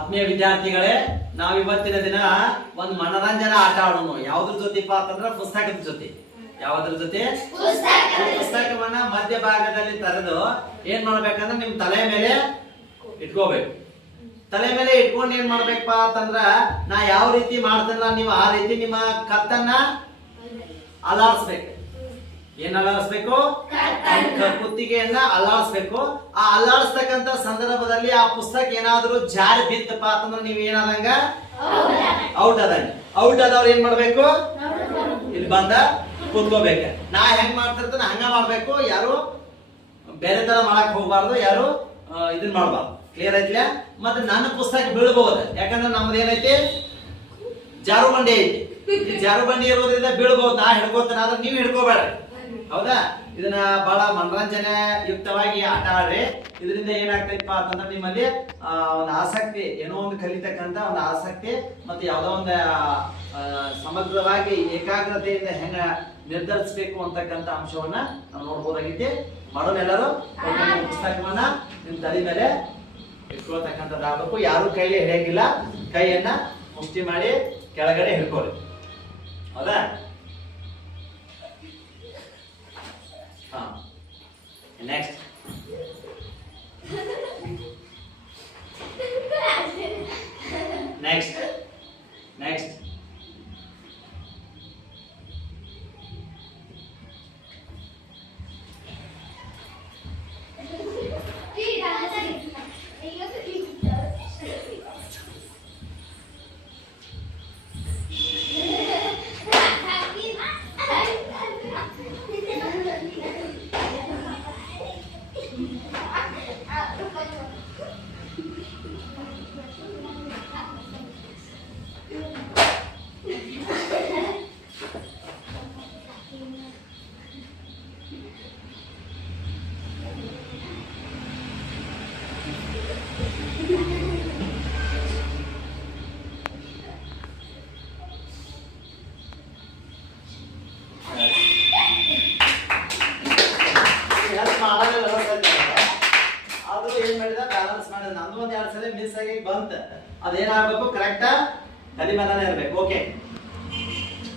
ಆತ್ಮೀಯ ವಿದ್ಯಾರ್ಥಿಗಳೇ ನಾವ್ ಇವತ್ತಿನ ದಿನ ಒಂದ್ ಮನರಂಜನಾ ಆಟ ಆಡೋಣ. ಯಾವ್ದ್ರ ಜೊತೆಪ್ಪ ಅಂತಂದ್ರ ಪುಸ್ತಕದ ಜೊತೆ. ಯಾವ್ದ್ರ ಜೊತೆ? ಪುಸ್ತಕವನ್ನ ಮಧ್ಯ ಭಾಗದಲ್ಲಿ ತರೆದು ಏನ್ ಮಾಡ್ಬೇಕಂದ್ರೆ ನಿಮ್ ತಲೆ ಮೇಲೆ ಇಟ್ಕೋಬೇಕು. ತಲೆ ಮೇಲೆ ಇಟ್ಕೊಂಡು ಏನ್ ಮಾಡ್ಬೇಕಪ್ಪ ಅಂತಂದ್ರ ನಾ ಯಾವ ರೀತಿ ಮಾಡ್ತಾನ ನೀವು ಆ ರೀತಿ ನಿಮ್ಮ ಕತ್ತನ್ನ ಅಲಾಡಿಸ್ಬೇಕು ಏನ್ ಅಲಾಡಿಸ್ಬೇಕು ಕುತ್ತಿಗೆಯನ್ನ ಅಲ್ಲಾಡಿಸ್ಬೇಕು ಆ ಅಲ್ಲಾಡಿಸ್ತಕ್ಕಂತ ಸಂದರ್ಭದಲ್ಲಿ ಆ ಪುಸ್ತಕ ಏನಾದ್ರೂ ಜಾರಿ ಬಿತ್ತಪ್ಪ ಅಂತಂದ್ರೆ ನೀವ್ ಏನಾದಂಗ? ಔಟ್ ಅದಂಗ ಔಟ್ ಆದವ್ರು ಏನ್ ಮಾಡ್ಬೇಕು? ಇಲ್ಲಿ ಬಂದ ಕುತ್ಕೋಬೇಕ. ನಾ ಹೆಂಗ್ ಮಾಡ್ತಿರ್ತಾನೆ ಹಂಗ ಮಾಡ್ಬೇಕು. ಯಾರು? ಬೇರೆ ತರ ಮಾಡಕ್ ಹೋಗ್ಬಾರ್ದು. ಯಾರು? ಇದನ್ ಮಾಡ್ಬಾರ್ದು. ಕ್ಲಿಯರ್ ಐತಿಲ್ಲ ಮತ್ತೆ ನನ್ನ ಪುಸ್ತಕ ಬೀಳ್ಬಹುದು ಯಾಕಂದ್ರೆ ನಮ್ದು ಏನೈತಿ? ಜಾರು ಬಂಡಿ ಐತಿ. ಜಾರು ಬಂಡಿ ಇರೋದ್ರಿಂದ ಬೀಳ್ಬಹುದು ನಾ ಹಿಡ್ಕೋತೇನೆ ಆದ್ರೆ ನೀವು ಹಿಡ್ಕೋಬೇಡ ಹೌದಾ? ಇದನ್ನ ಬಹಳ ಮನರಂಜನೆ ಯುಕ್ತವಾಗಿ ಆಟ ಆಡ್ರಿ. ಇದರಿಂದ ಏನಾಗ್ತೈತಪ್ಪ ಅಂತಂದ್ರೆ ನಿಮ್ಮಲ್ಲಿ ಒಂದು ಆಸಕ್ತಿ, ಏನೋ ಒಂದು ಕಲಿತಕ್ಕಂತ ಒಂದು ಆಸಕ್ತಿ ಮತ್ತೆ ಯಾವ್ದೋ ಒಂದು ಸಮಗ್ರವಾಗಿ ಏಕಾಗ್ರತೆಯಿಂದ ಹೆಂಗ ನಿರ್ಧರಿಸಬೇಕು ಅಂತಕ್ಕಂತ ಅಂಶವನ್ನ ನಾವು ನೋಡ್ಬೋದಾಗೈತಿ. ಮಾಡೋಣ ಎಲ್ಲರೂ? ಪುಸ್ತಕವನ್ನ. ನಿಮ್ ತಲೆ ಮೇಲೆ ಇಟ್ಕೊಳ್ತಕ್ಕಂಥದ್ದಾಗಬೇಕು ಯಾರು ಕೈಲಿ ಹಿಡಿಯಂಗಿಲ್ಲ. ಕೈಯನ್ನ ಮುಷ್ಟಿ ಮಾಡಿ ಕೆಳಗಡೆ ಹಿಡ್ಕೊಳ್ಳಿ ಹೌದಾ? Next, 私も何もない。ಏನ್ ಮಾಡಿದ ನಂದು ಒಂದ್ ಎರಡ್ ಸಲ ಮಿಸ್ ಆಗಿ ಬಂತ. ಅದೇನಾಗಬೇಕು? ಕರೆಕ್ಟ್ ತಲೆ ಮೇಲನೆ ಇರ್ಬೇಕು. ಓಕೆ